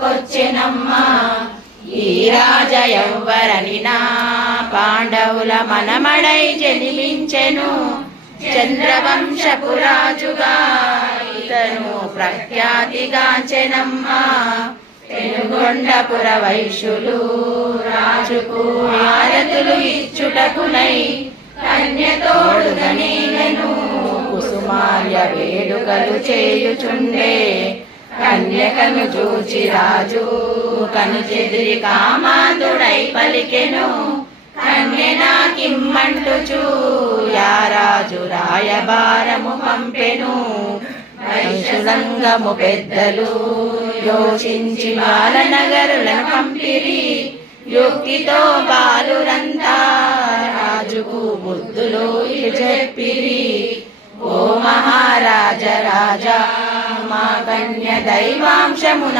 కొచ్చెనమ్మా ఈ రాజ ఎవ్వరనినా పాండవుల మనమడై జన్మించెను చంద్రవంశపు రాజుగా ఇతను ప్రఖ్యాతిగాంచెనమ్మా పెనుగొండపుర వైశ్యులు రాజుకు హారతులు ఇచ్చుటకునై కన్యతోడుగనేను కుసుమార్య వేడుకలు చేయుచుండే కన్యకను చూచి రాజు కను చెదిరి కామాంతుడై పలికెను కన్య నాకిమ్మంటుచు యారాజు రాయబారము పంపెను వైశులంగము పెద్దలు యోచించి బాలనగరులను పంపిరి యుక్తితో బాలురంతా రాజుకు బుద్ధులు చెప్పిరి ఓ మహారాజ రాజా మా కన్య దైవాంశమున